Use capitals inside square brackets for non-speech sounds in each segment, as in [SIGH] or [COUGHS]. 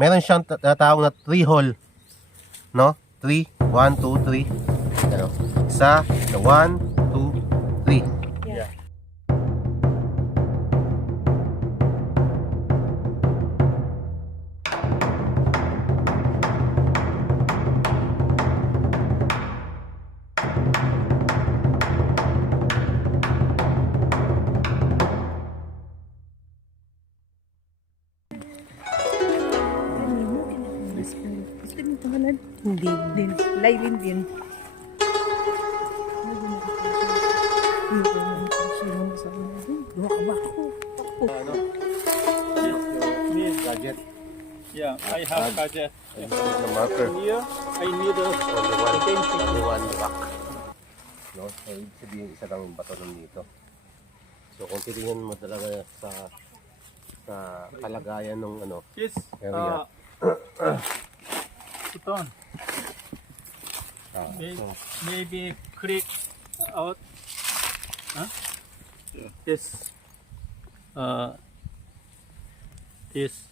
meron siyang ta- tatawag na 3 hole. No? 3, 1, 2, 3. Ano? Isa, 1, 2, 3. No? So, ibig sabihin, isa lang yung bato nandito. So, kung titingnan mo talaga sa sa kalagayan ng ano, this. Area. Uh, on. ah, [COUGHS] Maybe, so, maybe click out. Huh? This. Uh, this.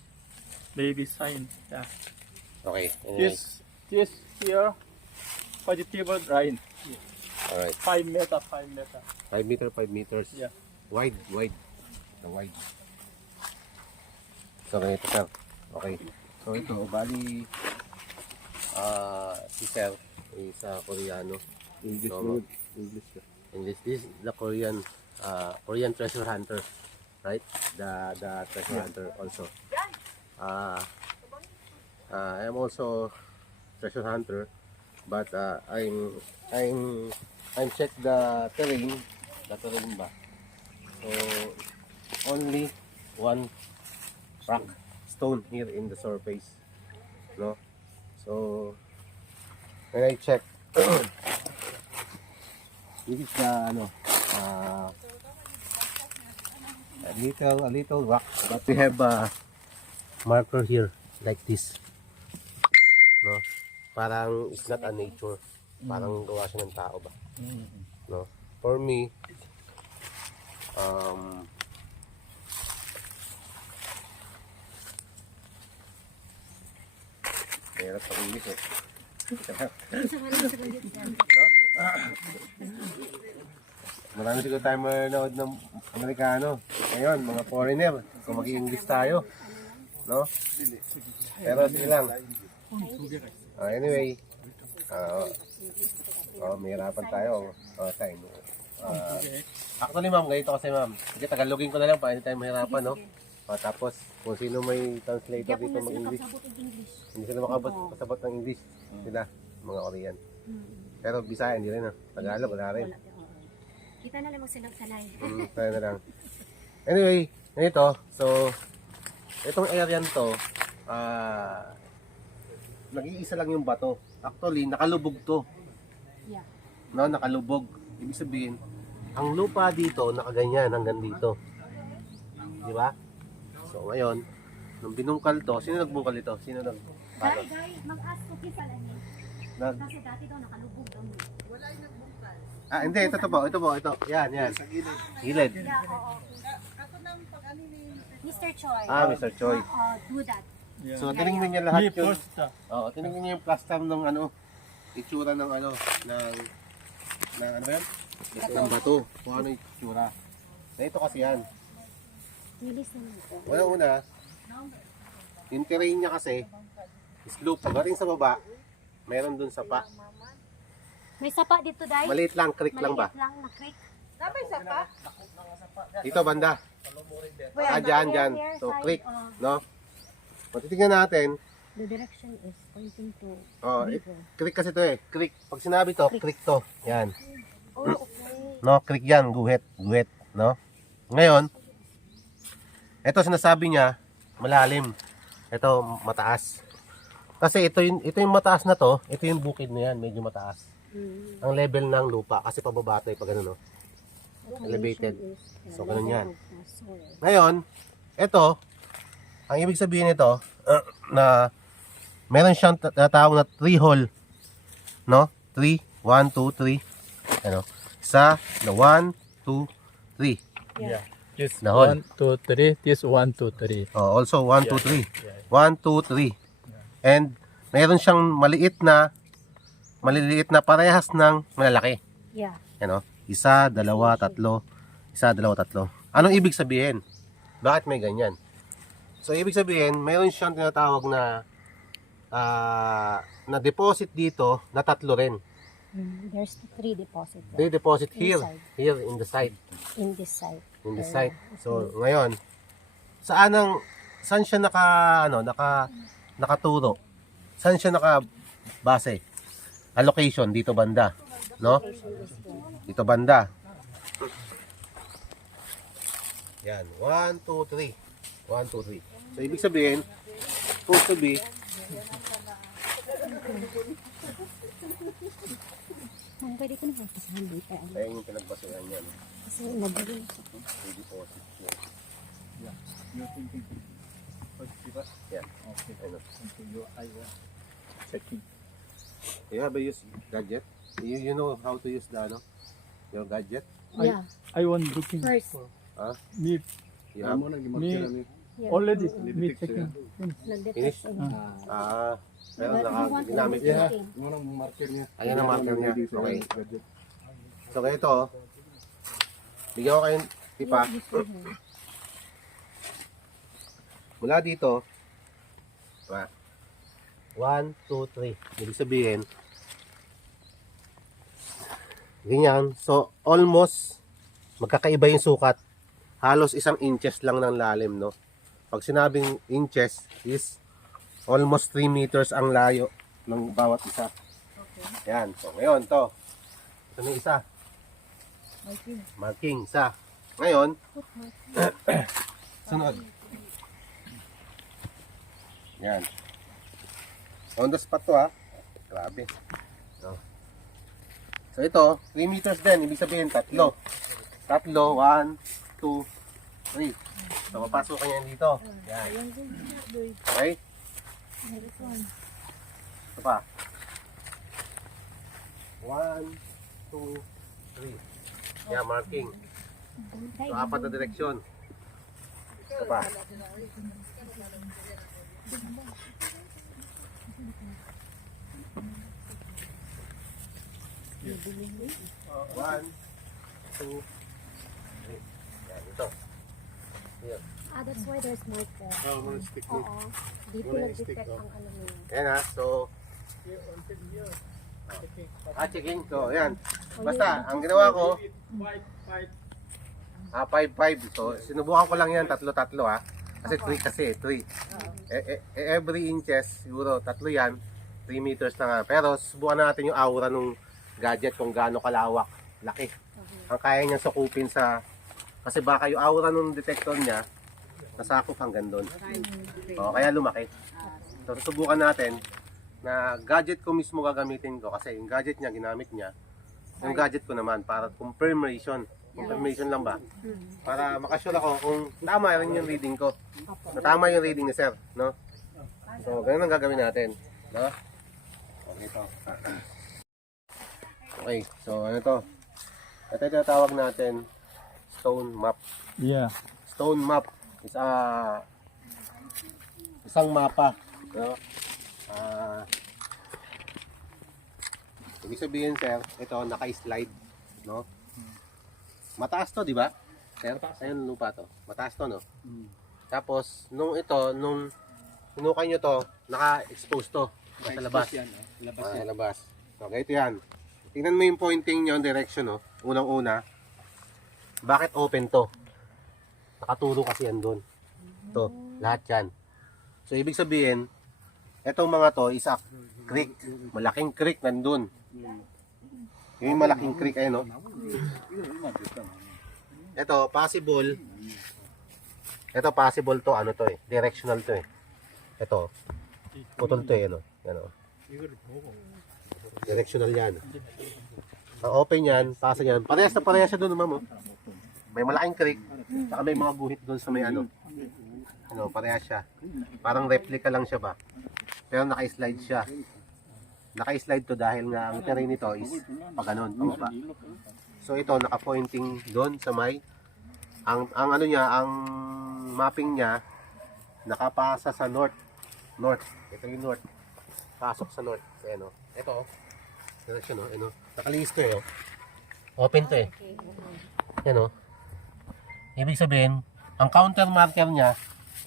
Maybe sign. Yeah. okay. This. This here. Positive line. Alright. Five meter. Five meter. 5 meter, 5 meters. Yeah. Wide, wide. The wide. So, ganito sir. Okay. So, ito, bali, ah, si sir, is uh, Koreano. English no, English. English. This is the Korean, uh, Korean treasure hunter. Right? The, the treasure hunter also. Uh, uh, I am also treasure hunter, but uh, I'm, I'm, I'm check the terrain, the terrain ba? So, only one rock stone here in the surface. No? So, when I check, [COUGHS] this is the, ano, uh, a little, a little rock, but we have a marker here, like this. No? Parang, it's not a nature. Parang gawa siya ng tao ba? No? For me, um, Mahirap sa English eh. Marami siguro tayo manonood ng Amerikano. Ngayon, mga foreigner, kung mag-English tayo. No? Pero sige lang. Ah, anyway, ah, oh, mahirapan tayo. Oh, time. Ah, actually, ma'am, ganito kasi, ma'am. Sige, tagalogin ko na lang para hindi tayo mahirapan, no? Ah, tapos, kung sino may translator dito mag-English, hindi sila makabot kasabot ng English. Sila, mga Korean. Pero Bisaya, hindi rin, no? Tagalog, wala rin. Kita na lang magsanag-sanay. Mm, tayo na lang. Anyway, ganito. So, itong area to, ah, nag-iisa lang yung bato. Actually, nakalubog to. Yeah. No, nakalubog. Ibig sabihin, ang lupa dito, nakaganyan hanggang dito. Di ba? So, ngayon, nung binungkal to, sino nagbungkal ito? Sino nag... Guy, guy, mag-ask ko kisa lang eh. nag Kasi dati daw nakalubog daw niya. ah, hindi, ito, ito po, ito po, ito. Yan, yan. Gilid. Yeah, oo. Mr. Choi. Ah, Mr. Choi. Oo, do that. Yeah. So, tinignan niya lahat yun. Oo, tinignan niyo yung plaster ng ano, itsura ng ano, ng, ng ano yan? Ng bato. Kung ano yung itsura. Na ito kasi yan. Ito. Una-una, yung terrain niya kasi, slope. Pagaling sa baba, meron dun sa pa. May sapa dito, Day? Maliit lang, creek lang ba? Maliit lang na creek. Dito banda. Ah, dyan, dyan. So, creek. oh. No? Kung titignan natin, The direction is pointing to oh, it- creek kasi to eh. Creek. Pag sinabi to, creek to. Yan. Oh, okay. No, creek yan, guhit, guhit, no? Ngayon, ito sinasabi niya, malalim. Ito mataas. Kasi ito yung ito yung mataas na to, ito yung bukid na yan, medyo mataas. Hmm. Ang level ng lupa kasi pababa to eh, pag ano no. Elevated. So, ganun yan. Ngayon, ito, ang ibig sabihin nito uh, [CLEARS THROAT] na meron siyang ta- tatawag na 3 hole. No? 3, 1, 2, 3. Ano? Isa, na 1, 2, 3. Yeah. Nahon. One, two, three. This one, two, three. Oh, also 1, 2, 3. Yeah. 1, 2, 3. And mayroon siyang maliit na maliliit na parehas ng malalaki. Yeah. Ano? Isa, dalawa, tatlo. Isa, dalawa, tatlo. Anong ibig sabihin? Bakit may ganyan? So, ibig sabihin, mayroon siyang tinatawag na ah, na deposit dito na tatlo rin. Mm, There's three deposit there. They deposit here, Inside. here in the side, in this side. in the There. side. So, ngayon, saan ang saan siya naka ano, naka nakaturo? Saan siya naka base? Allocation dito banda, no? Dito banda. Yan. 1, 2, 3. 1, 2, 3. So, ibig sabihin, supposed to be, Ma'am, pwede ko na papasahan dito. Ano? ayun yung pinagbasihan niya. No? Kasi nabili na siya. May deposit niya. You're thinking positive? ah? Yan. Okay. Ayun. Thank you. You, I will checking. You have a use gadget? You, you know how to use the, ano? Your gadget? Ay- Yeah. I want looking First. for Ah? me. You have? Me Yeah. Already me checking. Nag-detect. and- Ah, meron But naka, you want ginamit to niya. Ayan ang marker niya. Okay. So, ganito. oh. Bigyan ko kayong tipa. Mula dito. Diba? 1, 2, 3. Ibig sabihin, ganyan. So, almost magkakaiba yung sukat. Halos isang inches lang ng lalim, no? Pag sinabing inches is almost 3 meters ang layo ng bawat isa. Yan. So, ngayon, to. Ito na isa. Marking. Isa. Ngayon, [COUGHS] sunod. Yan. On the spot to ha. Grabe. No. So ito, 3 meters din. Ibig sabihin, tatlo. Tatlo, 1, 2, 3. So papasok ka niyan dito. Yan. Okay? Ito pa. 1, 2, 3. Yan, marking. So apat na direksyon. Ito pa. One, two, three. Yan, ito. Ah, that's why there's mark there. Oh, mga stick Oo. Dito Muna yung nag-detect stick, oh. ang ano niya. Yan ha, so, ah, checking ko, yan. Oh, Basta, ang ginawa ko, Five, five. ah, 5-5. So, sinubukan ko lang yan, tatlo-tatlo ha. Kasi 3 kasi, 3. Eh, eh, eh, every inches, siguro, tatlo yan, 3 meters na nga. Pero, subukan natin yung aura nung gadget kung gaano kalawak, laki. Ang kaya niyang sukupin sa, kasi baka yung aura nung detector niya, nasakop hanggang doon. O, kaya lumaki. So, susubukan natin na gadget ko mismo gagamitin ko kasi yung gadget niya, ginamit niya. Yung gadget ko naman, para confirmation. Confirmation lang ba? Para makasure ako kung tama rin yung reading ko. Na tama yung reading ni sir, no? So, ganun ang gagawin natin. No? Okay, ito. [CLEARS THROAT] Okay, so ano to? Ito yung tinatawag natin stone map. Yeah. Stone map is a isang mapa, no? Ah Ibig sabihin, sir, ito naka-slide, no? Mataas to, di ba? Sir, ayun lupa to. Mataas to, no? Tapos, nung ito, nung hinukay nyo to, naka-expose to. Sa labas. Labas Ah, labas. Okay, ito yan. Tingnan mo yung pointing nyo, direction, no? Unang-una, bakit open to? Nakaturo kasi yan doon. To, lahat yan. So, ibig sabihin, etong mga to is a creek. Malaking creek nandun. Yung malaking creek, ayun, no? Ito, possible. Ito, possible to, ano to eh. Directional to eh. Ito, putol to eh, ano. Ano. Directional yan. Ang open yan, pasa yan. Parehas na parehas siya doon, ma'am. oh. May malaking creek, saka may mga guhit doon sa may ano. Ano, parehas siya. Parang replica lang siya ba? Pero naka-slide siya. Naka-slide to dahil nga ang terrain nito is pag ganun, pababa. So ito, naka-pointing doon sa may ang ang ano niya, ang mapping niya nakapasa sa north. North. Ito yung north. Pasok sa north. Ayan o. Ito o. Direction o. Ano. Nakalihis to eh o. Open to eh. Okay. Yan o. Ibig sabihin, ang counter marker niya,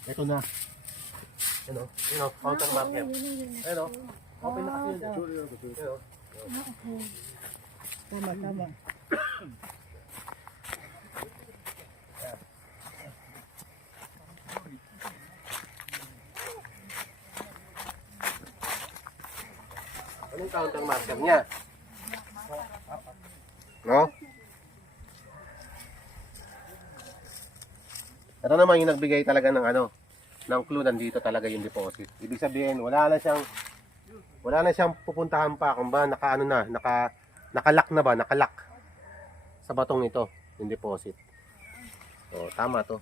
ito na. Ano? Ano? Counter marker. Ano? Open na kasi yun. Ano? Tama, tama. Anong counter marker niya? No? Ito naman yung nagbigay talaga ng ano, ng clue nandito talaga yung deposit. Ibig sabihin, wala na siyang wala na siyang pupuntahan pa kung ba naka ano na, naka nakalak na ba, nakalak sa batong ito yung deposit. So, tama to.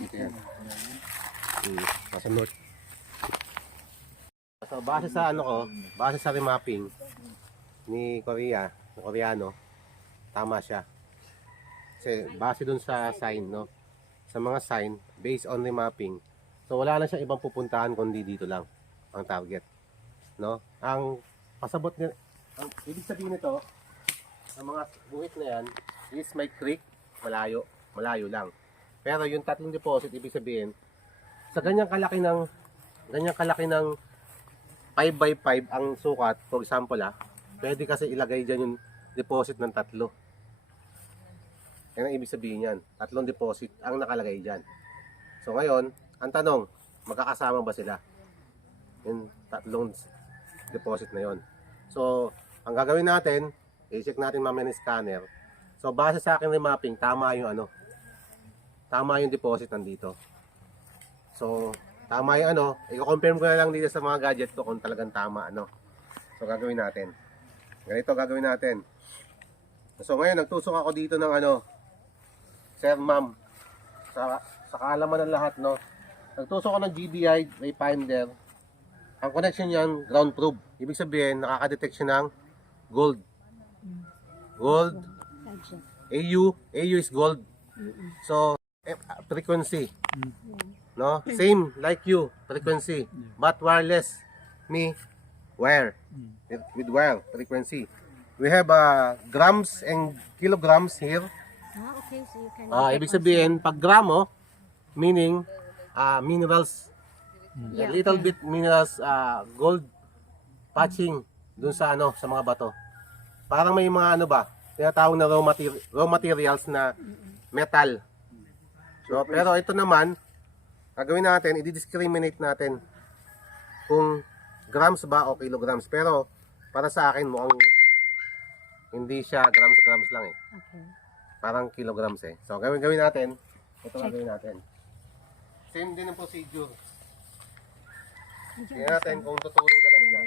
Dito yan. Hmm, nasa. So, base sa ano ko, base sa remapping ni Korea, ng Koreano, tama siya. Kasi base dun sa sign, no? Sa mga sign, based on remapping. So, wala na siyang ibang pupuntahan kundi dito lang ang target. No? Ang pasabot niya, ang ibig sabihin nito, ang mga buhit na yan is may creek, malayo, malayo lang. Pero yung tatlong deposit, ibig sabihin, sa ganyang kalaki ng ganyang kalaki ng 5 by 5 ang sukat, for example ah, pwede kasi ilagay dyan yung deposit ng tatlo. Yan ang ibig sabihin yan. Tatlong deposit ang nakalagay dyan. So ngayon, ang tanong, magkakasama ba sila? Yung tatlong deposit na yon. So, ang gagawin natin, i-check natin mamaya ng scanner. So, base sa akin remapping, tama yung ano, tama yung deposit nandito. So, tama yung ano, i-confirm ko na lang dito sa mga gadget ko kung talagang tama, ano. So, gagawin natin. Ganito gagawin natin. So, ngayon, nagtusok ako dito ng ano, Sir Ma'am, sa, sa kaalaman ng lahat, no. Nagtusok ako ng GBI Wayfinder. Ang connection niyan, ground probe. Ibig sabihin, nakaka-detect siya ng gold. Gold. AU, AU is gold. So, eh, frequency. No? Same like you, frequency. But wireless, me, wire. With, with wire, frequency. We have uh, grams and kilograms here. Ah, okay. So you can... Ah, ibig sabihin, pag gramo, meaning ah, minerals. A Yeah, little bit minerals, ah, gold patching dun sa ano, sa mga bato. Parang may mga ano ba, tinatawag na raw, materi- raw materials na metal. So, pero ito naman, gagawin natin, i-discriminate natin kung grams ba o kilograms. Pero, para sa akin, mukhang hindi siya grams-grams lang eh. Okay. Parang kilograms eh. So, gawin gawin natin. Ito gagawin natin. Same din ang procedure. Tingnan natin kung tuturo na lang siya.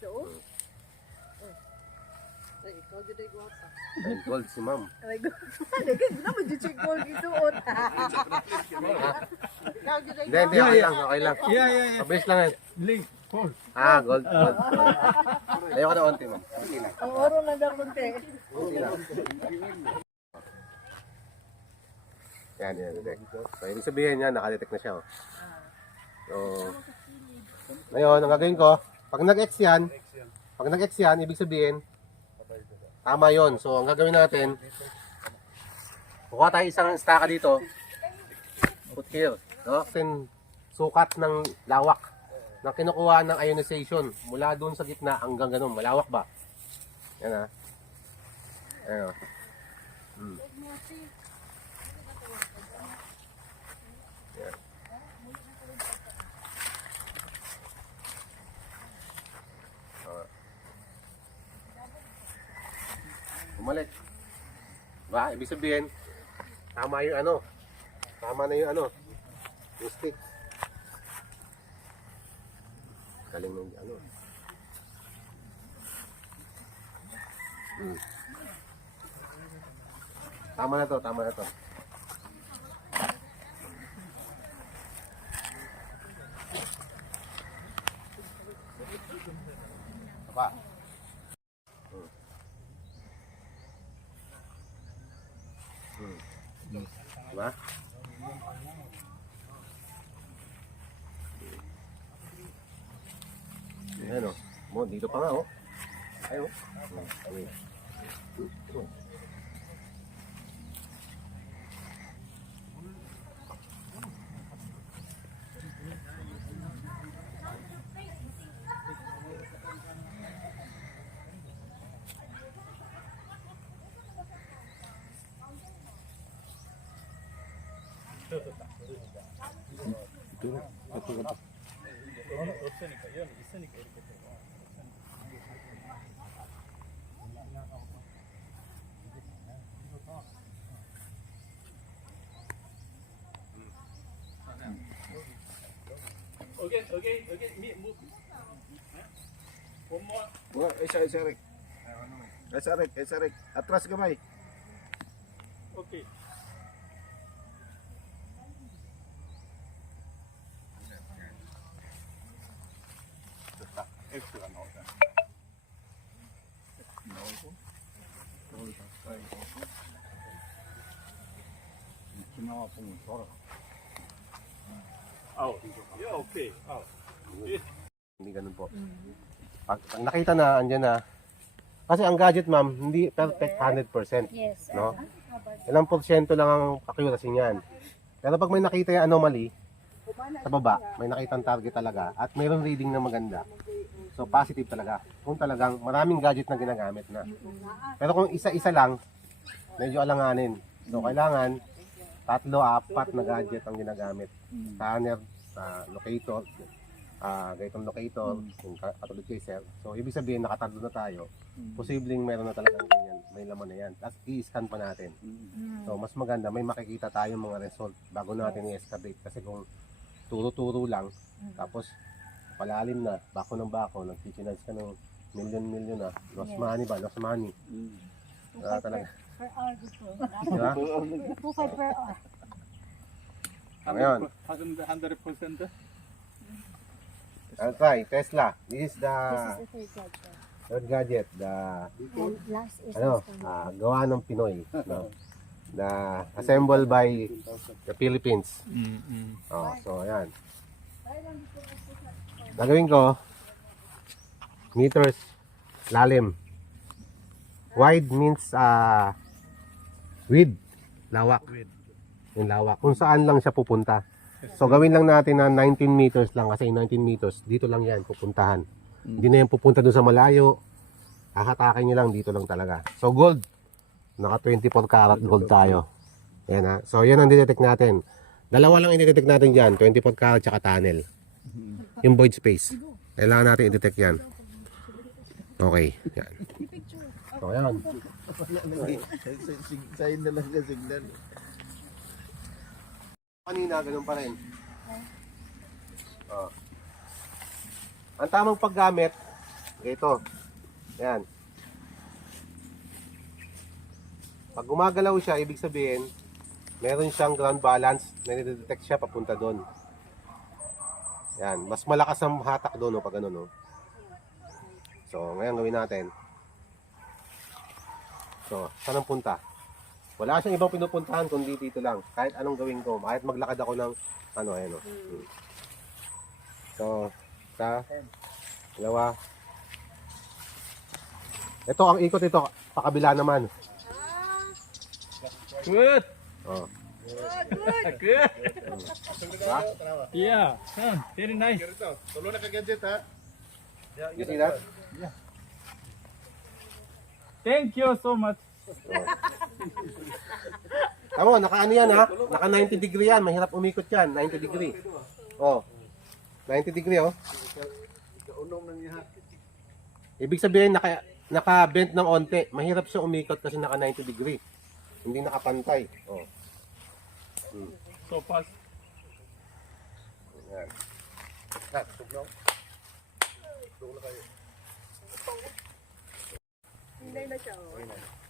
Hmm, ayan. Ay, gold si ma'am. Ay, Dagan, naman dyan siya gold isuot. Hindi, hindi. Okay lang, okay lang. Yeah, yeah, yeah. Mabilis lang eh. Link. Paul. Ah, gold, gold. gold. Ayoko na onti ma'am. Okay lang. Ang oro na daw kunti. Okay lang. Yan, yan, detect. So, ibig sabihin yan, nakadetect na siya. Oh. So, ngayon, ang gagawin ko, pag nag-X yan, pag nag-X yan, ibig sabihin, tama yon So, ang gagawin natin, kukuha tayo isang staka dito, put here, no? Then, sukat ng lawak na kinukuha ng ionization mula doon sa gitna hanggang ganun. Malawak ba? Yan ah. Ayan oh. Hmm. Yan. Ah. Bumalik. Ba, ibig sabihin, tama yung ano, tama na yung ano, yung stick. Galing ng ano. Hmm. Tama na to, tama na to. pa. Hmm. Hmm. Diba? Ayan o. Mo, dito pa nga o. Ayo. Hmm. Hmm. 없으 Oke. Okay, okay, okay. Me move. One more. Wah, isa isa Oke. Isa rek, isa rek. Atras gamay. Okay. Extra now. No. No, it's fine. Genau, Punkt. Oh. Yeah, okay. Oh. Hindi ganun po. Pag, nakita na, andyan na. Kasi ang gadget, ma'am, hindi perfect 100%. Yes. No? Uh-huh. Ilang porsyento lang ang accuracy niyan. Pero pag may nakita yung anomaly, sa baba, may nakita ang target talaga at mayroon reading na maganda. So positive talaga. Kung talagang maraming gadget na ginagamit na. Pero kung isa-isa lang, medyo alanganin. So kailangan tatlo, apat na gadget ang ginagamit. Scanner, sa locator, ah ganitong locator, yung ka- katulad kay sir. So ibig sabihin nakatatlo na tayo. Posibleng meron na talagang ganyan, may laman na yan. Tapos i-scan pa natin. So mas maganda may makikita tayong mga result bago natin i-excavate kasi kung turo-turo lang tapos palalim na bako ng bako nagchichinage ka ng million-million na lost money ba lost money Wala talaga Per hour dito. diba? 2.5 per hour. Ngayon. 100%. I'll try Tesla this is the This is the third gadget. third gadget the And last is ano ah, gawa ng Pinoy no? na assembled by the Philippines Oh, so ayan. Gagawin ko meters lalim. Wide means uh, width, lawak. Yung lawak. Kung saan lang siya pupunta. So gawin lang natin na 19 meters lang kasi 19 meters dito lang yan pupuntahan. Hindi na yan pupunta dun sa malayo. Hahatakin niya lang dito lang talaga. So gold. Naka 24 karat gold tayo. Yan ha. So yan ang detect natin. Dalawa lang i-detect natin dyan. 24 karat tsaka tunnel. Yung void space. Kailangan natin i-detect yan. Okay. Yan. So yan. Sign na lang signal. Kanina, ganun pa rin. Oh. Ang tamang paggamit, ito. Yan. Pag gumagalaw siya, ibig sabihin, meron siyang ground balance na nire-detect siya papunta doon. Yan. Mas malakas ang hatak doon, no, pag ano, no. So, ngayon gawin natin. So, saan ang punta? Wala siyang ibang pinupuntahan kundi dito lang. Kahit anong gawin ko, kahit maglakad ako ng ano, ayun oh. Hmm. So, isa, dalawa. Ito, ang ikot ito, pakabila naman. Good. Oh. [LAUGHS] Good. Diba? Yeah. Huh, very nice. Tulo na ka gadget ha. You see that? Thank you so much. Tama, naka ano yan ha? Naka 90 degree yan. Mahirap umikot yan. 90 degree. Oh. 90 degree oh. Ibig sabihin naka naka-bend ng onte. Mahirap siya umikot kasi naka 90 degree. Hindi nakapantay. Oh. So fast. Yan. Ha, tugnaw. Tugnaw kayo. Hindi na siya. oh.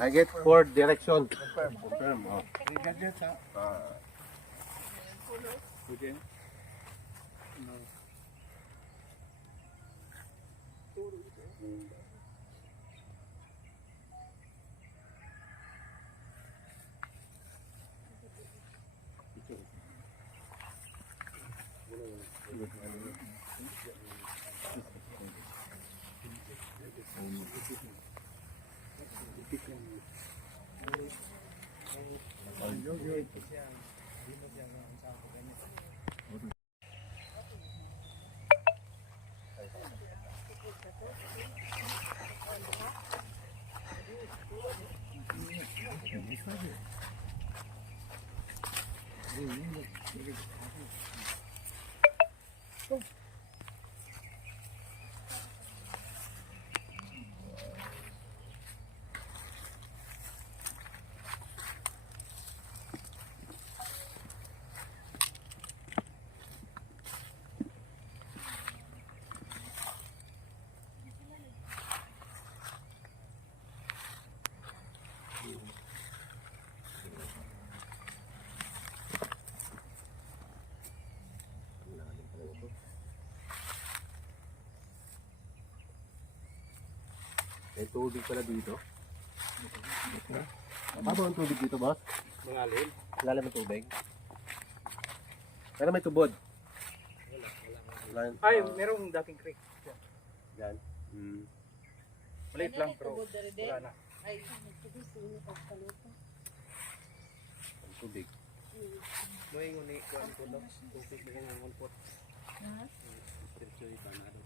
I get four direction. Confirm. Oh. Ah, Okay. fazer. May tubig pala dito. Tama ang tubig dito, boss? Malalim. Lalim ang tubig. Pero may tubod. Wala. Ay, merong dating creek. Yan. Hmm. Maliit lang, pero wala na. Ang tubig. May nguni ko ang tulog. Tubig na yung ngulpot.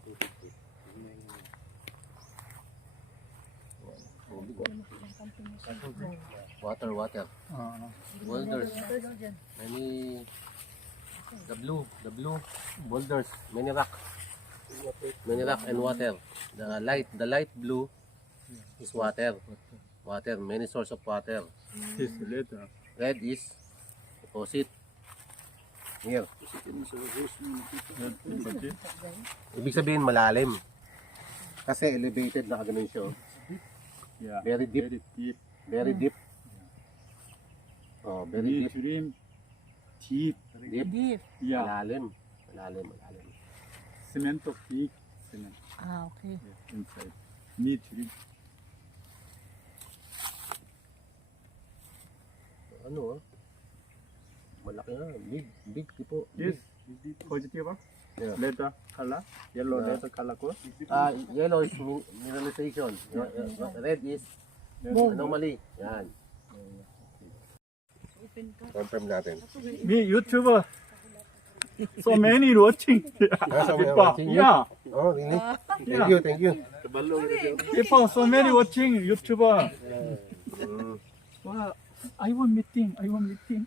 Tubig. Water, water. Boulders. Many the blue, the blue boulders, many rock. Many rock and water. The light, the light blue is water. Water, many source of water. This later. Red is opposite. Here. Ibig sabihin malalim. Kasi elevated na ganun siya. Yeah. Very deep. Very deep. Very deep. Oh, very deep. Dream. Deep. Deep. Deep. Yeah. Malalim. Malalim, malalim. Cement of big cement Ah, okay. yeah, inside. Need. Ano ah? Malaki na. Big, big tipo. This positive. ah? Yeah. Letter color. Yellow Yeah. letter color ko. Ah, yellow is mi- mineralization. Red is anomaly. Yan. Confirm natin. Me YouTuber. So many watching. so many watching you? Yeah. Oh, really? Thank Yeah. you, thank you. People, so many watching YouTuber. Mm. Wow. I want meeting. I want meeting.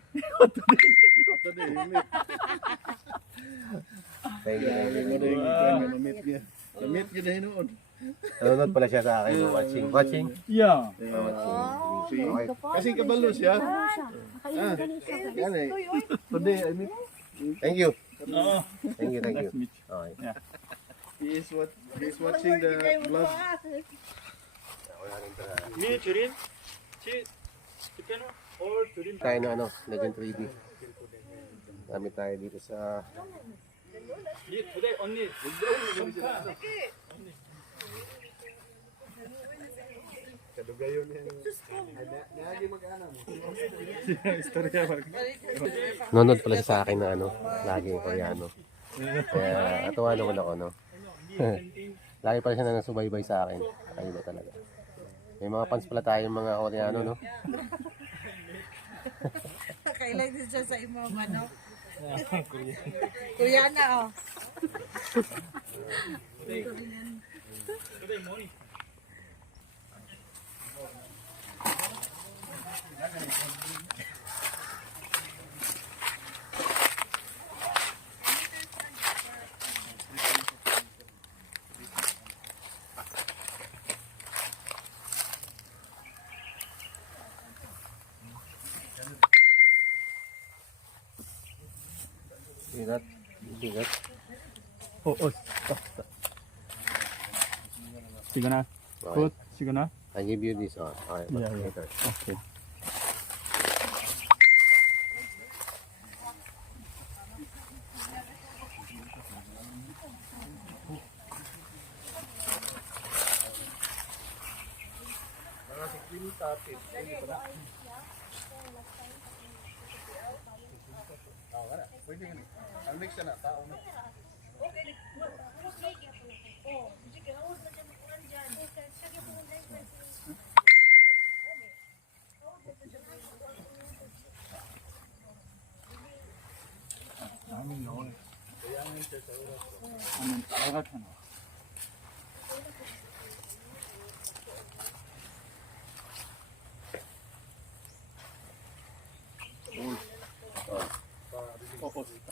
Thank you, thank you. Thank you. Namit niya. Namit niya dahil noon. Nanonood pala siya sa akin. Watching. Watching. Yeah. Watching. Okay. Kasi kabalo siya. Ah, yan eh. Today, I meet, Thank you. Oh, Thank you, thank you. nice to meet you. Okay. he is what he is watching the vlog. She, chicken or dream. Tayo na ano, Legend 3D. Gamit tayo dito sa? Nanonood pala sa akin na ano, laging koreano. Kaya atuwa naman ako, no? [LAUGHS] Lagi pala siya na nasubaybay sa akin. Ayun ba talaga. May mga fans pala tayong mga koreano, no? Kailan din siya sa imong ano? Kuya na, oh. Today morning. Bigat. Bigat. Oh, oh. Sige na. Okay. Put. Sige na. I give you this one. Okay, Yeah, yeah. later. Okay. Amin. Agad ka na.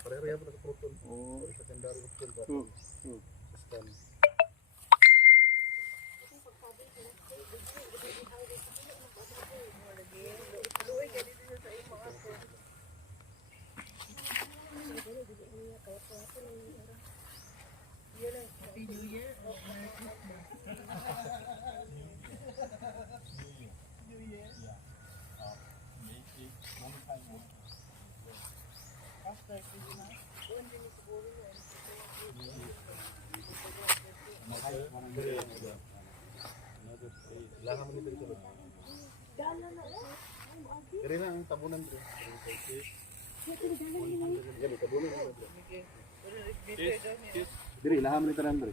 Pareho mo na sa proton. Oo. Secondary option ba? Two. Two. Scan. Mo nito ito. Diri na ang tabunan diri. Diri, lahat mo nito rin diri.